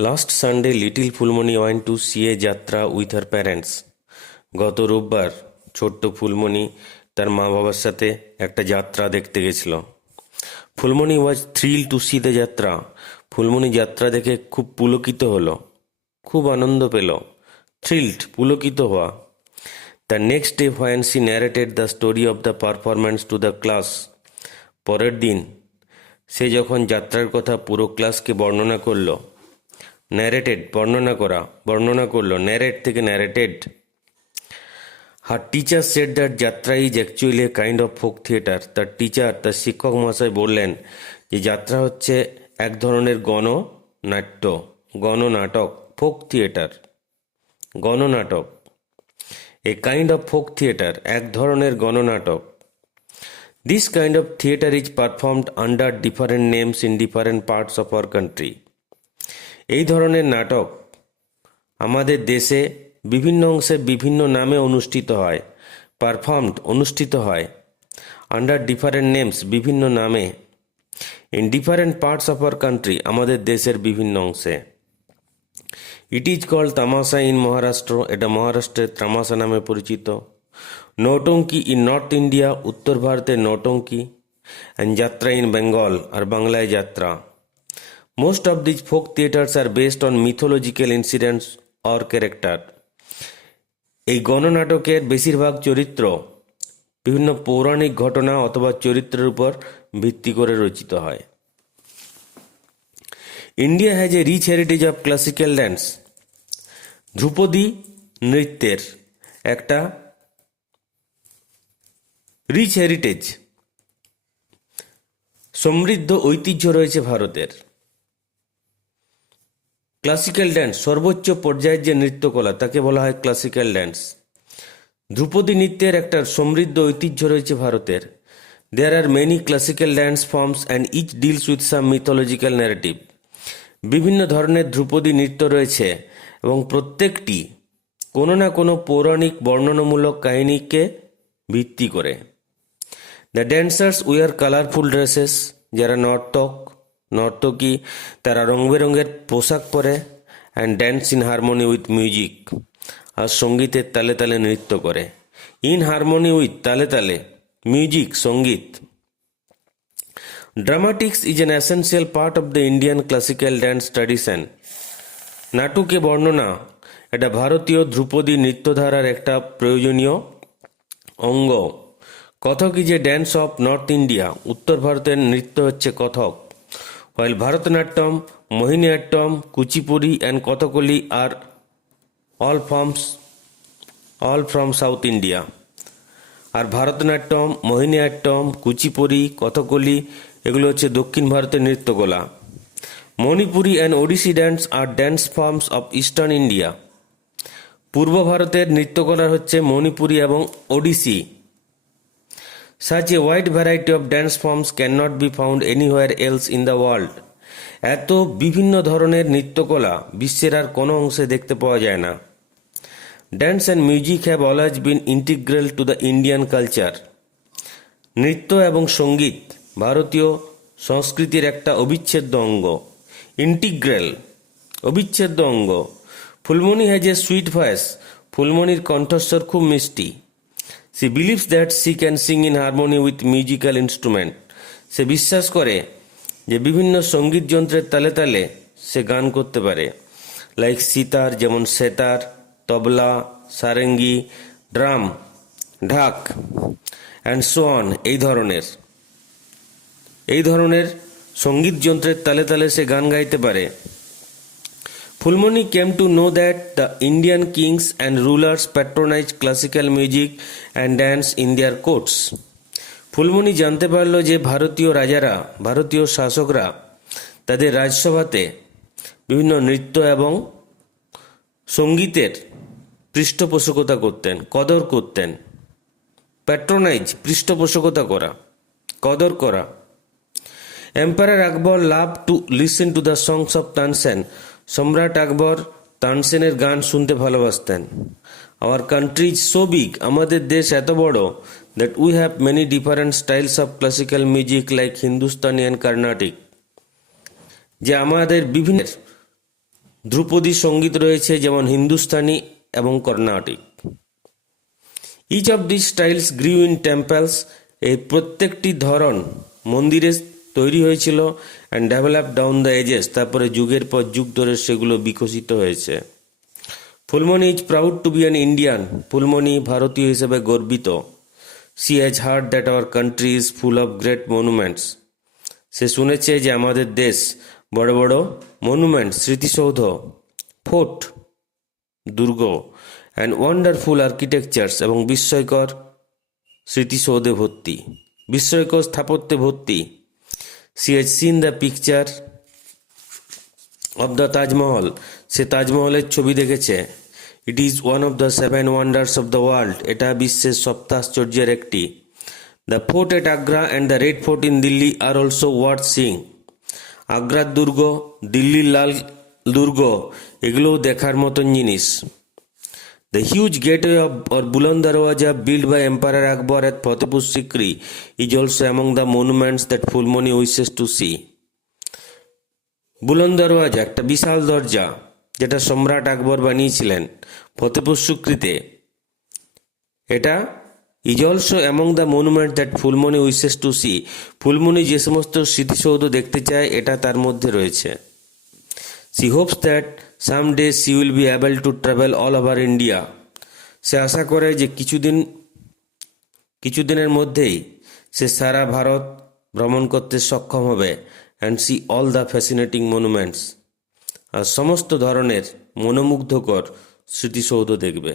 Last Sunday, little Fulmoni went to see a jatra with her parents. গত রোববার ছোট্ট ফুলমণি তার মা বাবার সাথে একটা যাত্রা দেখতে গেছিল। ফুলমণি ওয়াজ থ্রিল টু সি দ্য যাত্রা। ফুলমণি যাত্রা দেখে খুব পুলকিত হলো, খুব আনন্দ পেল। থ্রিল্ড, পুলকিত হওয়া। The next day when she narrated the story of the performance to the class, পরের দিন সে যখন যাত্রার কথা পুরো ক্লাসকে বর্ণনা করলো, ন্যারেটেড বর্ণনা করলো, ন্যারেট থেকে narrated. Her teacher said that jatra is actually a kind of folk theatre. তার টিচার, তার শিক্ষক মহাশয় বললেন যে যাত্রা হচ্ছে এক ধরনের গণনাটক, ফোক থিয়েটার, গণনাটক। A kind of folk theatre, এক ধরনের গণনাটক। This kind of theatre is performed under different names in different parts of our country. এই ধরনের নাটক আমাদের দেশে বিভিন্ন অংশে বিভিন্ন নামে অনুষ্ঠিত হয়। অনুষ্ঠিত হয় আন্ডার ডিফারেন্ট নেমস, বিভিন্ন নামে, in different parts of our country, আমাদের দেশের বিভিন্ন অংশে। ইট ইজ কল্ড তামাশা ইন মহারাষ্ট্র, এটা মহারাষ্ট্রের তামাশা নামে পরিচিত। নৌটঙ্কি ইন নর্থ ইন্ডিয়া, উত্তর ভারতের নৌটঙ্কি। অ্যান্ড যাত্রা ইন বেঙ্গল, আর বাংলায় যাত্রা। Most of these folk theatres are based on mythological incidents or character. এই গণনাটকের বেশিরভাগ চরিত্র বিভিন্ন পৌরাণিক ঘটনা অথবা চরিত্রের উপর ভিত্তি করে রচিত হয়। India has a rich heritage of classical dance. ধ্রুপদী নৃত্যের একটা রিচ হেরিটেজ, সমৃদ্ধ ঐতিহ্য রয়েছে ভারতের। ক্লাসিক্যাল ড্যান্স, সর্বোচ্চ পর্যায়ের যে নৃত্যকলা তাকে বলা হয় ক্লাসিক্যাল ড্যান্স। ধ্রুপদী নৃত্যের একটা সমৃদ্ধ ঐতিহ্য রয়েছে ভারতের। There are many classical dance forms and each deals with some mythological narrative. বিভিন্ন ধরনের ধ্রুপদী নৃত্য রয়েছে এবং প্রত্যেকটি কোনো না কোনো পৌরাণিক বর্ণনামূলক কাহিনীকে ভিত্তি করে। The dancers wear colourful dresses, যারা নর্তকী তারা রং বেরঙের পোশাক পরে। And dance in harmony with music, আর সঙ্গীতের তালে তালে নৃত্য করে। ইন হারমোনি উইথ, তালে তালে, মিউজিক, সঙ্গীত। Dramatics is an essential part of the Indian classical dance tradition. নাটকে বর্ণনা, এটা ভারতীয় ধ্রুপদী নৃত্যধারার একটা প্রয়োজনীয় অঙ্গ। Kathak is a dance of north India, উত্তর ভারতের নৃত্য হচ্ছে কথক। While Bharatanatyam, Mohiniyattam, Kuchipudi and Kathakali are all from South India. আর ভারতনাট্যম, মোহিনীয়াট্টম, কুচিপুড়ি, কথাকলি এগুলো হচ্ছে দক্ষিণ ভারতের নৃত্যকলা। Manipuri and Odissi dance are dance forms of eastern India. পূর্ব ভারতের নৃত্যকলা হচ্ছে মণিপুরি এবং ওডিসি। Such a wide variety of dance forms cannot be found anywhere else in the world. এত বিভিন্ন ধরনের নৃত্যকলা বিশ্বের আর কোনো অংশে দেখতে পাওয়া যায় না। Dance and music have always been integral to the Indian culture. নৃত্য এবং সঙ্গীত ভারতীয় সংস্কৃতির একটা অবিচ্ছেদ্য অঙ্গ। ইন্টিগ্রাল, অবিচ্ছেদ্য অঙ্গ। Phulmoni has a sweet voice, ফুলমণির কণ্ঠস্বর খুব মিষ্টি। She believes that she can sing in harmony with musical instrument. সে বিশ্বাস করে যে বিভিন্ন সঙ্গীত যন্ত্রের তালে তালে সে গান করতে পারে। লাইক সিতার, যেমন সেতার, তবলা, সারেঙ্গি, ড্রাম, ঢাক, অ্যান্ড সো অন। এই ধরনের সঙ্গীত যন্ত্রের তালে তালে সে গান গাইতে পারে। Fulmoni came to know that the Indian kings and rulers patronized classical music and dance in their courts. Phulmoni জানতে পারল যে ভারতীয় রাজারা, ভারতীয় শাসকরা তাদের রাজসভাতে বিভিন্ন নৃত্য এবং সঙ্গীতের পৃষ্ঠপোষকতা করতেন, কদর করতেন। প্যাট্রোনাইজ, পৃষ্ঠপোষকতা করা, কদর করা। Empire Akbar love to listen to the songs of Tansen. সম্রাট আকবর তানসেনের গান শুনতে ভালোবাসতেন। Our country is so big, আমাদের দেশ এত বড়, that we have many different styles of classical music like Hindustani and Carnatic, যে আমাদের বিভিন্ন ধ্রুপদী সঙ্গীত রয়েছে, যেমন হিন্দুস্তানি এবং Carnatic. Each of this styles grew in temples, এই প্রত্যেকটি ধরন মন্দিরে তৈরি হয়েছিল, and develop down the edges, তারপরে যুগের পর যুগ ধরে সেগুলো বিকশিত হয়েছে। Phulmoni is proud to be an Indian, Phulmoni ভারতীয় হিসেবে গর্বিত। She has heard that our country is full of great monuments, সে শুনেছে যে আমাদের দেশ বড় বড় মনুমেন্ট, স্মৃতিসৌধ, ফোর্ট, দুর্গ, অ্যান্ড ওয়ান্ডারফুল আর্কিটেকচার্স, এবং বিস্ময়কর স্মৃতিসৌধে ভর্তি, বিস্ময়কর স্থাপত্যে ভর্তি। She has seen the picture of the Taj Mahal, সে তাজমহলের ছবি দেখেছে। It is one of the 7 wonders of the world, এটা বিশ্বের সপ্তাশ্চর্যের একটি। The fort at Agra and the red fort in Delhi are also worth seeing, আগ্রার দুর্গ, দিল্লির লাল দুর্গ, এগুলোও দেখার মতন জিনিস। The huge gateway of or Buland Darwaja built by Emperor Akbar at Fatehpur Sikri is also among the monuments that Fulmoni wishes to see. বুলন্দ দরওয়াজা একটা বিশাল দরজা, যেটা সম্রাট আকবর বানিয়েছিলেন ফতেপুর সিক্রিতে। এটা is also among the monument that Phulmoni wishes to see, Phulmoni যে সমস্ত স্মৃতিসৌধ দেখতে চায় এটা তার মধ্যে রয়েছে। She hopes that some day she will be able to travel all over India, সে আশা করে যে কিছুদিনের মধ্যেই সে সারা ভারত ভ্রমণ করতে সক্ষম হবে, and see all the fascinating monuments, আর সমস্ত ধরনের মনোমুগ্ধকর স্মৃতিসৌধ দেখবে।